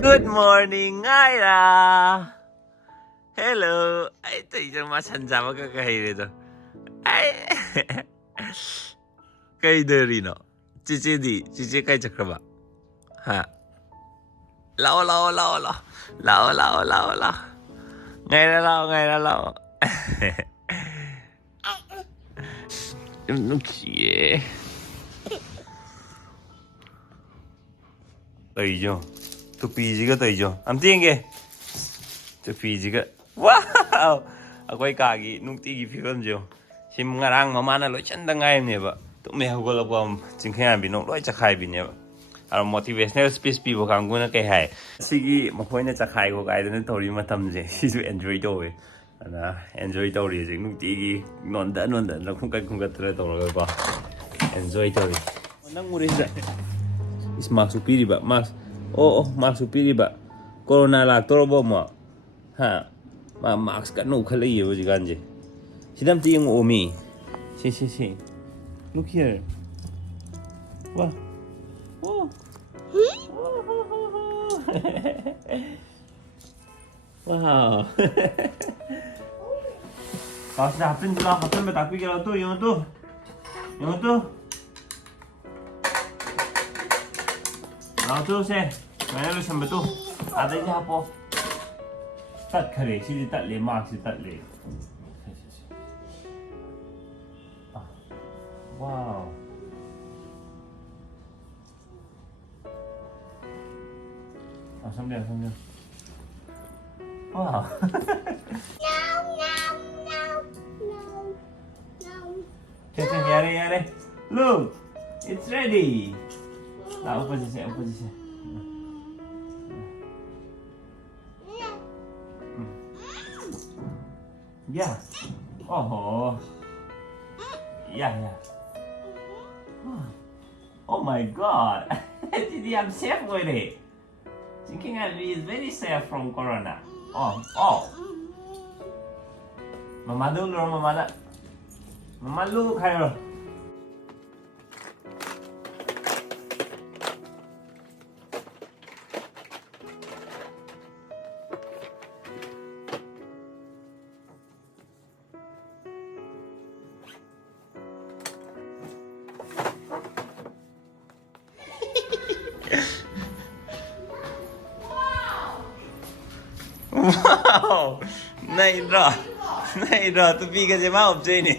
Good morning, Ngaira. Hello. Ay, ito yung masanja magkakahay rito. Ay. Kay Derino. Cici di. Cici kay Chakraba. Ha. Lao. Ngaira lao. Nó kìa. Tùy vô. Tôi pì gì cái tùy vô. Am tiếng kìa. Tôi pì gì cái. Wow. Quay cả cái nung tí cái phi vân vô. Chim ngarang mà mana lối chân đang ngay nè vợ. Tụi mẹ học là qua chính khai bị nó lối chắc khai bị nè vợ. À motivational speech people càng cũng nó cái hay. Sige mà khối nó chắc khai của cái đó nó thôi mà thầm gì. Chỉ enjoy thôi. Nah, enjoy tau dia sing nungti non dan la kung ka tau la ba enjoy tau nang murid sa is max supiri ba max max supiri ba corona la toro mo ha ma max ka no khala ye ji gan je sidam ti yung omi si look here wow wow Kalau sudah hapin dulu, hapin tapi kalau tuh, yang tu, nah tu saya, mana lu sampai tu, ada je apa? Tak kere, sini tak le, mak sini tak le. Wow. Sambil. Wow. Yare. Look, it's ready. Nah, apa sih? Ya. Oh. Ya. Oh my God. Jadi I'm safe with it. Thinking is very safe from corona. Oh. Mama dulu, Mama lu kayo. Wow. Ngaira, tu pi kasi maop chay ni.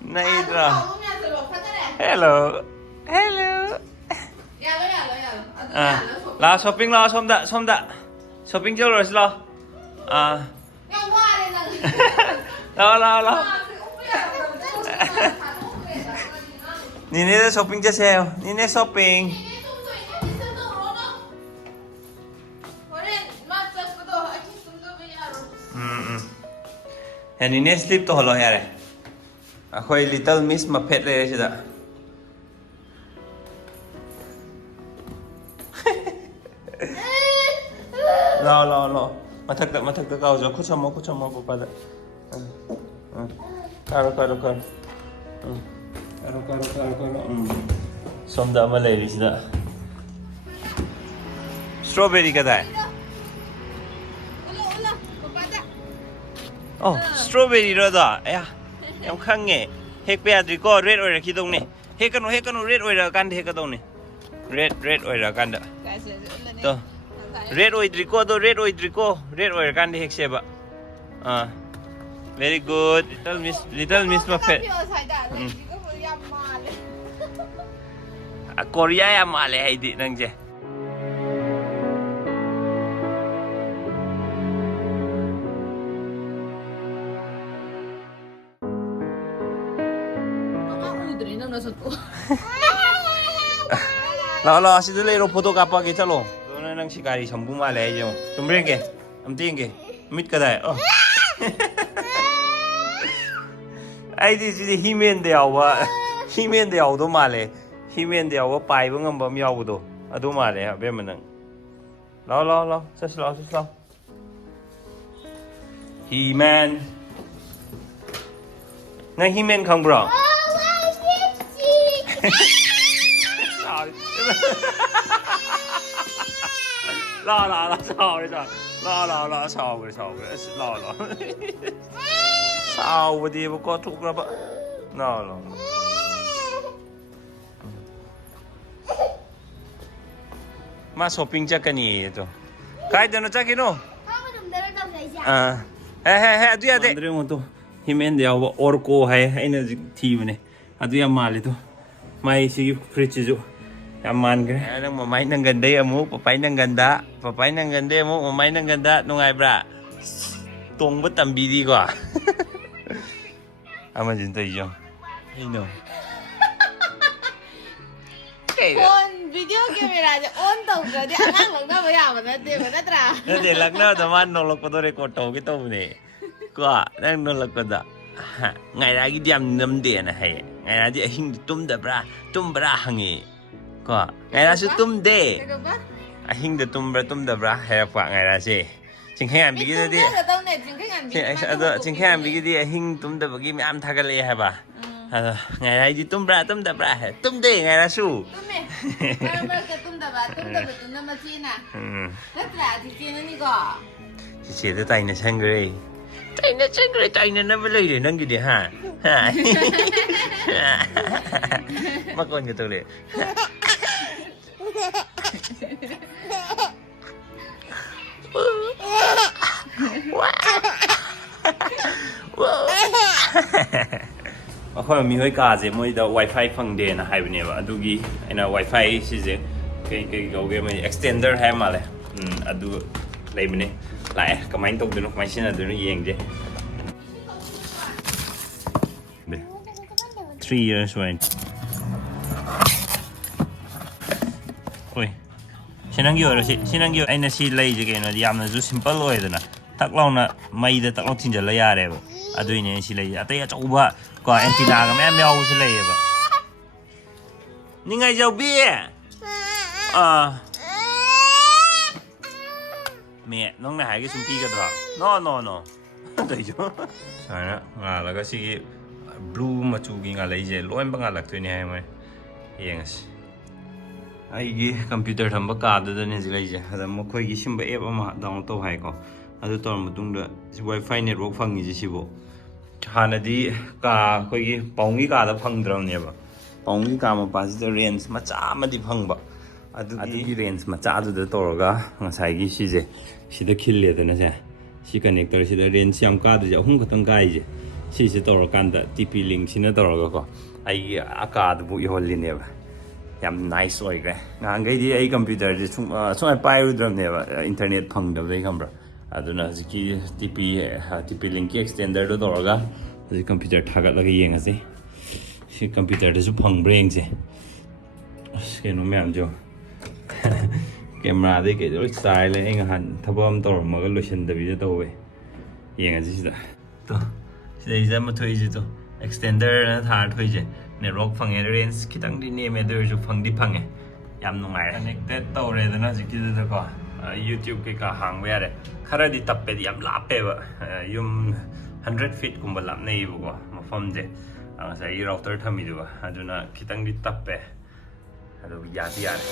Ngaira. Hello. La shopping la somda. Shopping chalo res la. La. Nini shopping chaseo. Nini shopping. And in sleep to holo here. Ako'y little miss mapet le siya. Lo. Matak ka jo. Kucha mo po pala. Karo. Karo. Somda malay siya. Strawberry ka dai. Oh, strawberry roda. Ya. Yang khange. Hek pe adri ko red oira ki dong ni. Hekanu red oira kan hek dong ni. Red oira kan da. To. Red oira kan hek seba. Very good. Little miss Muppet. Korea ya male hai di nang je. Lo, si dulu foto kapag kita lo. Doon nang sikari sambu male yung. Sumberin ke, amting ke, mit kada. Oh. Ay di si himen de awa do male. Himen de awa pai bang ambam yaw do. Ado male ha, be manang. Lo, saslo. He-Man. Nang himen khang bro. La sao rồi sao. La sao rồi. La. Sao vậy đi có thuốc ra bạ. La. Ma shopping chắc cái gì vậy? Cái đó nó chắc cái nó. Hey, aduh ada. Andre mo to. Himen dia wa orko hai aina thi bane. Aduh ya mali to. Mai si fridge jo. Yaman kre. Nang mamay nang ganda mo, papay nang ganda. Papay nang ganda mo, mamay nang ganda. Nung Ngaira. Tong ba tambidi ko. Ama din to iyo. Ino. On video camera je on tau ga dia angang lang na ba ya ba na de ba na tra. Nade lagna da man no lok pa to record to ki to ne. Ko nang no lok da. Ngaira gi diam nam de na hai. Ngaira di ahing tum da bra hangi. Ko Ngaira su tum de. Ahing da tum da bra hai pa Ngaira se. Ching khayan bi gi di. Ching khayan bi gi di ahing tum da ba gi mi am thagal le hai ba. Ngaira di tum da bra hai. Tum de Ngaira su. Mar ka tum da ba tun na ma chi na. Na tra chi na ni ko. Chị tới tay nó sang rồi. Tay nó mới lấy để nâng cái gì hả? Mắc con cái tôi liền. Khoai mi hơi cả gì mới đâu wifi phăng điện là hay bên này vậy. Adugi, anh là wifi gì gì cái cái mình extender hay mà này. Adu lấy bên này. Lại kamay tog dun kamay sina dun yeng je. 3 years wait. Oi. Sinang yo aina si lay je ke no yamna ju simple oi dana. Tak law na mai da tak law thin je la ya re ba. Adui ne si lay atai a chau ba ko antenna ga me yaw si lay ba. Ni ngai jau bi. Mẹ nó là hai cái súng kia đó no thấy chưa sai đó là cái gì blue mà chú cái lấy gì lỗi bằng ngà lạc thôi này mày yên ai cái computer thằng bác cả đó nên gì lấy gì là một cái sim bể mà download tàu hay có ಅದು ತೋರ್ ಮತುಂಗ wifi network ಫಂಗಿಜಿ ಸಿಬೋ ಹಾನದಿ ಕಾ ಕೊಗಿ ಪೌಂಗಿ ಕಾದ ಫಂಗ್ದ್ರವನೇಬ ಪೌಂಗಿ ಕಾ ಮಪಾಸಿದ range ಮಚಾ ಅಮದಿ ಫಂಗ್ಬ ಅದುಗಿ ರೇಂಜ್ ಮಚಾ ಅದುದ ತೋರಗ ngасайಗಿ ಸಿಜೆ ಸಿದ ಖಿಲ್ಲೆದನ ಸೆ ಸಿ ಕನೆಕ್ಟರ್ ಸಿದ ರೇಂಜ್ ಯಾಮ್ ಕಾದಜೆ ಅಹುಂ ಖತಂಗ್ ಕಾಯಿಜೆ ಸಿಸಿ ತೋರಕಂದ ಟಿಪಿ ಲಿಂಕ್ ಸಿನ ತೋರಗ ಕೋ ಐ ಅಕಾದಬು ಇಹೊಲ್ಲಿನೆಬ yam nice oigre ngangai di ai computer ji chung pairudramneba internet phangdabei khambra aduna jiki TP link extender do doraga ji computer thagat laga yengase si computer de su phangbreng je keno myam jo camera de ke jo style le eng han thabam tormaga lotion dabi de towe yengase sida to sida jam thoi ji to extender na thar thoi je network phangé range kitang di name de ju phang di phange yam nungai connected tawre dana jiki de ko YouTube ke ka hang we are khara di tappe di yam lape ba yum 100 feet kumba lap nei bu ko mafam je anga sai router thami du ba aduna kitang di tappe adu ya di are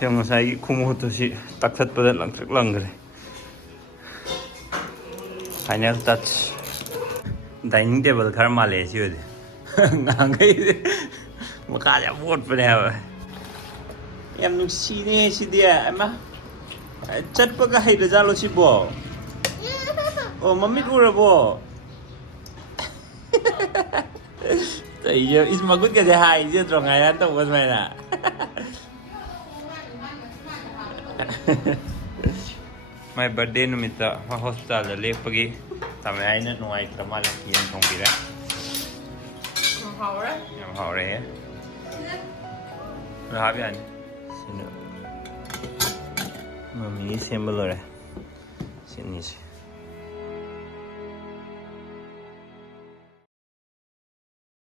yang sai kumu to si taksat padan lang gre final touch dining table khar male chi ode ngangai maka ya bot pa ne em nu si ne si dia ama chat pa ga hai da jalo si bo oh mami ku ra bo tai yo is magut ga hai je tro ngai na to bos mai na my birthday numita hospital la lepagi tame aina nuai kramal yen thongira yam haure he rabian sino mami sembolore sini